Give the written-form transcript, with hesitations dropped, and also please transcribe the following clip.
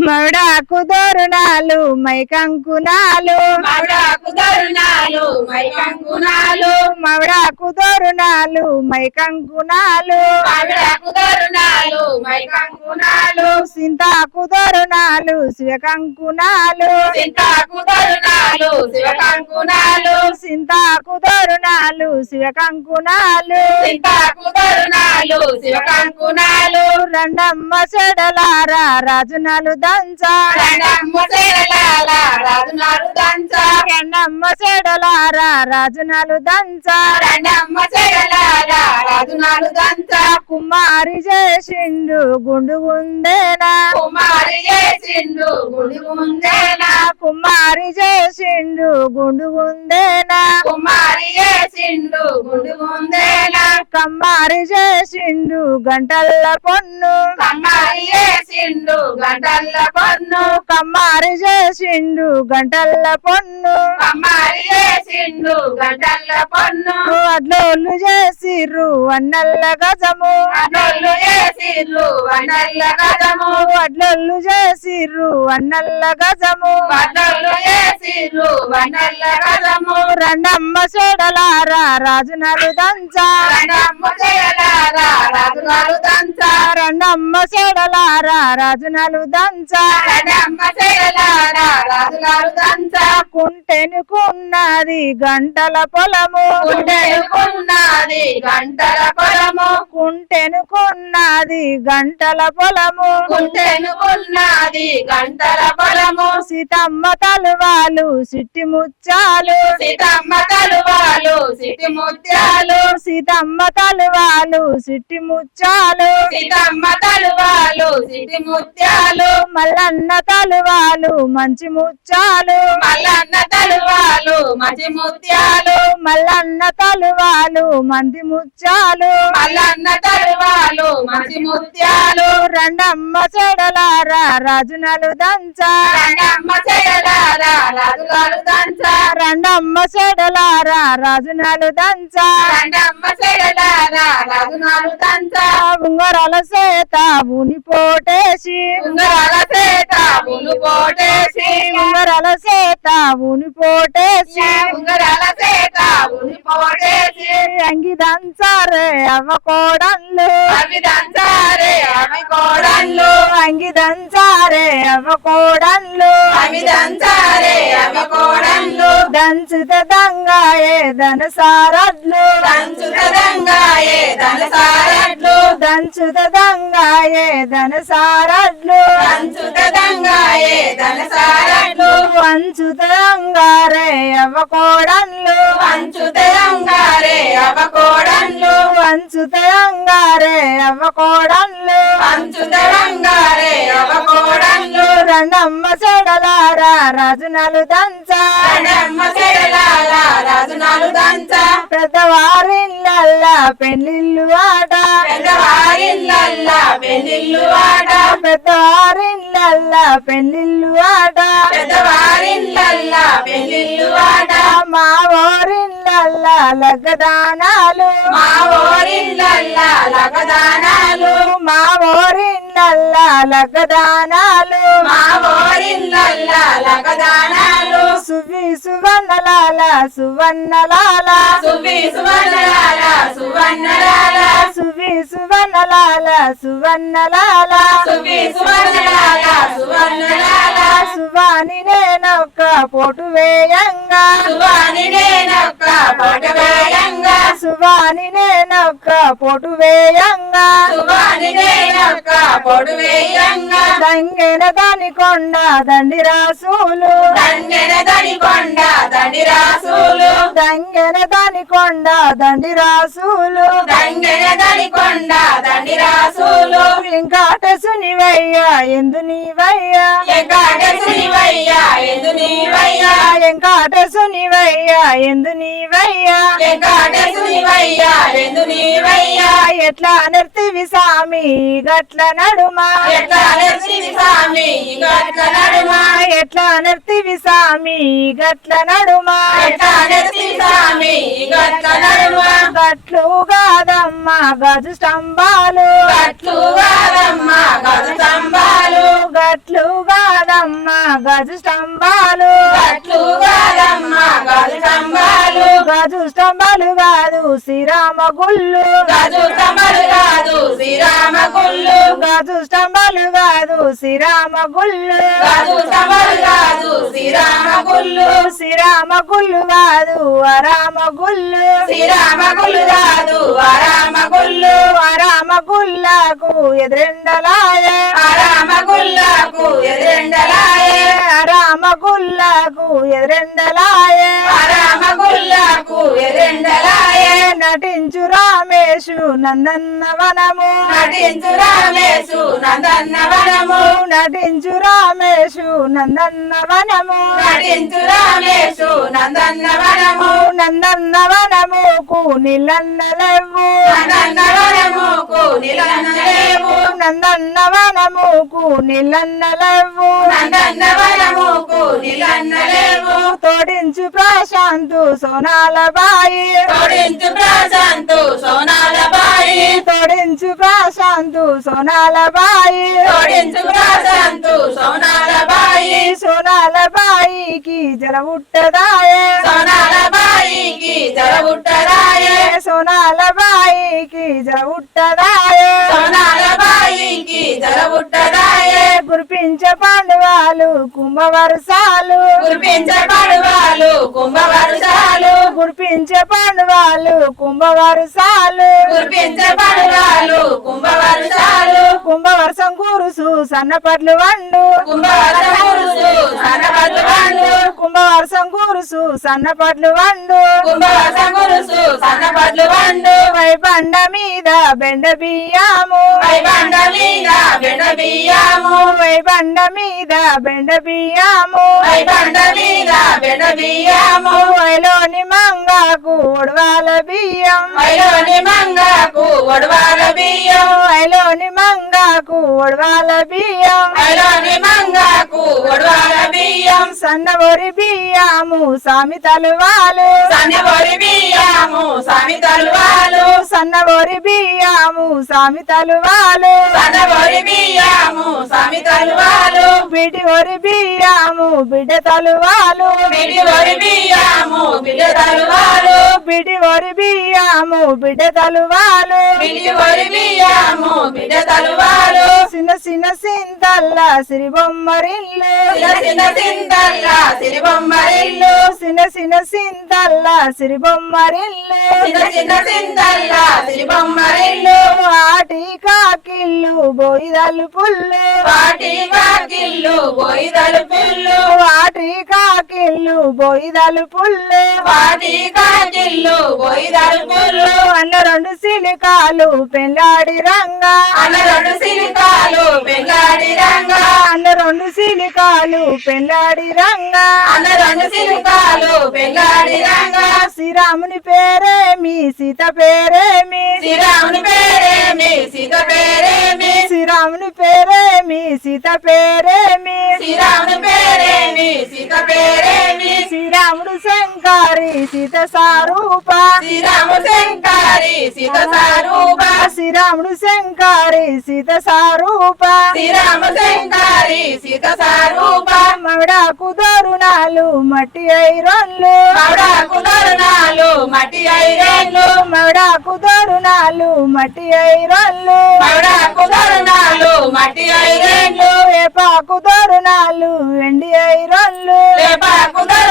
మవిడాకు దోరణాలు మైకంకునాలు మవిడాకు దోరణాలు మైకంకునాలు మవిడాకు దోరణాలు మైకంకునాలు మవిడాకు దోరణాలు మైకంకునాలు సింతాకు దోరణాలు శివకంకునాలు సింతాకు దోరణాలు శివకంకునాలు సింతాకు దోరణాలు శివకంకునాలు సింతాకు దోరణాలు శివకంకునాలు రెండమ్మ చెడలారా రాజునాలు దంచ రెండమ్మ చెడలాల రాజునాలు దంచ రెండమ్మ చెడలారా రాజునాలు దంచ రెండమ్మ చెడలాల రాజునాలు దంచ కుమారి చేసిండు గుండు గుండేనా కుమారి చేసిండు గుడి ముందేనా కుమారి చేసిండు గుండు గుండేనా కుమారి చేసిండు గుడి ముందేనా కమ్మారి చేసిండు గంటల్ల పొన్ను కమ్మారి చేసిండు గంటల్ల పొన్ను కమ్మారి చేసిండు గంటల్ల పొన్ను కమ్మారి చేసిండు గంటల్ల పొన్ను అడ్లోళ్ళు చేసిర్రు అన్నల్ల గజము అన్నోళ్ళు చేసిండ్రు వనల్ల గజము అడ్లోళ్ళు చేసిర్రు అన్నల్ల గజము అన్నోళ్ళు చేసిండ్రు వనల్ల గజము రెండమ్మ చెడలారా రాజునలు దంచ రెండమ్మ చేయలారా రాజుగారు దంచ రెండమ్మ చెడలారా రాజునలు దంచ రెండమ్మ చేయలారా రాజుగారు దంచ కుంటెనుకున్నది గంటల పొలము గుండెనుకున్నది గంటల పొలము కుంటెనుకున్నది గంటల పొలము గుండెనుకున్నది గంటల పొలము సీతమ్మ తలువాలు సిట్టి ముచ్చాలు సీతమ్మ తలువాలు సిటి ముత్యాలు సీతమ్మ తలువాలు సిట్టి ముచ్చాలు సీతమ్మ తలువాలు సిటి ముత్యాలు మల్లన్న తలువాలు మంచి ముచ్చాలు మల్లన్న తలువాలు మంచి ముత్యాలు మల్లన్న తలువాలు మంది ముచ్చాలు మల్లన్న తలువాలు మంచి ముత్యాలు రెండమ్మ చెడలారా రాజునలు దంచ రెండమ్మ చేయలారా రాజుగారు దంచ రెండమ్మ చెడలారా రాజునలు దంచ రెండమ్మ చేయలారా రాజుగారు దంచ ఉంగరాల సేత బుని పోటేసి ఉంగరాల చేత బులు పోటేసి ఉంగరాల సేత బుని పోటేసి ఉంగరాల చేత బులు పోటేసి అంగి దంచారే అవ్వ కోడన్లు అవి దంచారే అవి కోడన్లు అంగి దంచారే అవ్వ కోడన్లు అవి దంచారే అవి కోడన్లు దంచుత దంగాయే ధనసారడ్లు దంచుతంగాయే ధనసారడ్లు దంచుత దంగాయే ధనసారడ్లు దంచుతంగాయే ధనసారడ్లు వంచుత దంగారే అవ్వ కోడన్లు పంచుతంగారే అవ కోడన్లు వంచుత దంగారే అవ్వ కోడన్లు పంచుతంగారే అవ కోడన్లు రెండమ్మ చెడలారా రాజునలు దంచ రెండమ్మ చెడలాల రాజునాలు దంచ పెద్దవారిళ్ళల్లా పెళ్ళిళ్ళు ఆట పెద్దవారిల్లల్లా పెళ్ళిళ్ళు ఆట పెద్దవారిళ్ళల్లా పెళ్ళిళ్ళు ఆట పెద్దవారిల్లల్లా పెళ్ళిళ్ళు ఆట మా ఊరిళ్ళల్లా లగ్గదానాలు మా ఊరిల్లల్లా లగదానాలు మా ఊరిళ్ళల్లా లగ్గదానాలు మా ఊరిల్లల్లా లగదానాలు సువి సువన్నలాల సువన్నలాల సువి సువర్ణలాల సువర్ణలాల సువి సువన్నలాల సువన్నలాల సువి సువర్ణలాల సువర్ణలాల సువాని నేనొక్క పొటు వేయంగా సువాని నేనొక్క పొటవేయంగా సువాని నేనొక్క పొటు వేయంగా సువాని నేనొక్క పొడువేయంగా దంగెన దాని కొండ దండి రాసులు దండెన దడికొండ దండిరాసులు దంగెన దాని కొండ దండి రాసులు దండెన దడికొండ దండిరాసులు వెంకటసునివయ్యా ఎందు నీవయ్యా ఎంకాటసునివయ్యా ఎందు నీవయ్యా వెంకటసునివయ్యా ఎందు నీవయ్యా ఎంకాటసునివయ్యా ఎందు నీవయ్యా ఎట్లా నిర్తివి సామి గట్ల నడుమా ఎట్లా నెర్చివి స్వామి గట్ల నడుమా ఎట్లా నిర్తివి సామి గట్ల నడుమా ఎట్లా నెర్చివి స్వామి గట్ల నడుమా గట్లు కాదమ్మా గజు స్తంభాలు గట్లు కాదమ్మ గజ స్తంభాలు గట్ల గట్లు కాదమ్మ గజు స్తంభాలు గట్లు కాదమ్మ గాజు స్తంభాలు గజు స్తంభాలు కాదు శ్రీరామ గుళ్ళు గాజు స్తంభాలు కాదు శ్రీరామ గుళ్ళు గజు స్తంభాలు కాదు శ్రీరామ గుళ్ళు గాజు స్తంభాలు కాదు శ్రీరామ గుళ్ళు శ్రీరామ గుళ్ళు కాదు అరామ గుళ్ళు శ్రీరామ గుళ్ళు కాదు ఆరామ గుళ్ళు అరామ గుళ్ళకు ఎదురెండలాయే ఆరామ గుళ్ళకు ఎదురెండలాయే అరామ గుళ్ళకు ఎదురెండలాయే ఆరామ గుళ్ళకు ఎదురెండలాయే నటించు రామేశు నందన్న వనము నటించు రామేశు నందన్న వనము నటించు రామేశు నందన్న వనము నటించు రామేశు నందన్న వనము నందన్న వనముకు నిలన్నలేవు నందన్న వనముకు నిలనలేవు నందన్న వనముకు నిలన్నలేవు నందన్న వనముకు నిలనలేవు తోడించు ప్రశాంతు సోనాల బాయి తోడించు ప్రశాంతు సోనాల బాయి తోడించు ప్రశాంతు సోనాల బాయి తోడించు ప్రశాంతు సోనాల బాయి సోనాల బాయికి జల ఉట్టదాయే సోనాల బాయికి జరబుట్టరాయే సోనాల బాయికి జల ఉట్టదాయే సోనాల బాయికి జరబుట్టరాయే కురిపించ పాండవాలు కుంభవర్షాలు కురిపించ పడువాలు కుంభవర్షాలు కురిపించ పాండవాలు కుంభవర్షాలు కురిపించ పడువాలు కుంభవర్షాలు కుంభవర్షం కురుసు సన్నపట్లు వండు కుంభవర్షం కురుసు సన్నపట్లు వండు కుంభవర్షం కురుసు సన్నపట్లు వండు కుంభవర్షం కురుసు సన్నపట్లు వండు వైబండ మీద బెండ బియ్యము వైబండ మీద బెండ బియ్యము వైబండ మీద బెండ బియ్యము వైబండ మీద బెండ బియ్యము వైలోని మంగాకు ఒడవాల బియ్యం వైలోని మంగకు ఒడవాల బియ్యం వైలోని మంగాకు ఒడవాల బియ్యం వైలోని మంగకు ఒడవాల బియ్యం సన్నవరి బియ్యము సామి తలువాలు సన్నబొరి బియ్యము సామి తలువాలు సన్నవరి బియ్యము సామి తలువాలు సన్నబొరి బియ్యము సామి తలువాలు బిడి వరి బియ్యము బిడ్డ తలువాలు బిడి వరి బియ్యము బిడ్డ తలువాలు బిడి వరి బియ్యము బిడ్డ తలువాలు బిడి వరి బియ్యము బిడ్డ తలువాలు చిన్న చిన్న సింతల్ల సిరి బొమ్మరిల్లు చిన్న చిన్న సింతల్లా సిరిబొమ్మరిల్లు చిన్న చిన్న సింతల్ల సిరి బొమ్మరిల్లు చిన్న చిన్న సింతల్లా సిరిబొమ్మరిల్లు ఆటి కాకిల్లు బోయిదలు పుల్లు వాటి వాకిళ్ళు బొయ్యిదలు పుల్లు వాటి కాకిల్లు బోయిదలు పుల్లు వాటి కాకిళ్ళు బొయ్యిదలు పుల్లు అన్న రెండు సిలికాలు పెళ్ళాడి రంగా అన్న రెండు సిలికాలు పెళ్ళాడి రంగా అన్న రెండు సిలికాలు పెళ్ళాడి రంగా అన్న రెండు సిలికాలు పెళ్ళాడి రంగా శ్రీరాముని పేరేమి సీత పేరేమి శ్రీరాముని పేరేమి సీత పేరేమి శ్రీరాముని పేరేమి సీత పేరేమి శ్రీరాముని పేరేమి సీత పేరేమి శ్రీరాముడు శంకారి సీత సారూప శ్రీరాము శంకారి సీత సారూప శ్రీరాముడు శంకారి సీత సారూప శ్రీరామ శంకారి సీత సారూప మవిడాకు దరుణాలు మట్టి ఐరన్లు మౌడాకు దరుణాలు మట్టి ఐరేళ్ళు మవిడాకు దరుణాలు మట్టి ఐరన్లు మౌడాకు దరుణాలు మట్టి ఐరేళ్ళు వేపాకు దరుణాలు వెండి ఐరన్లు రేపాకు దరుణాలు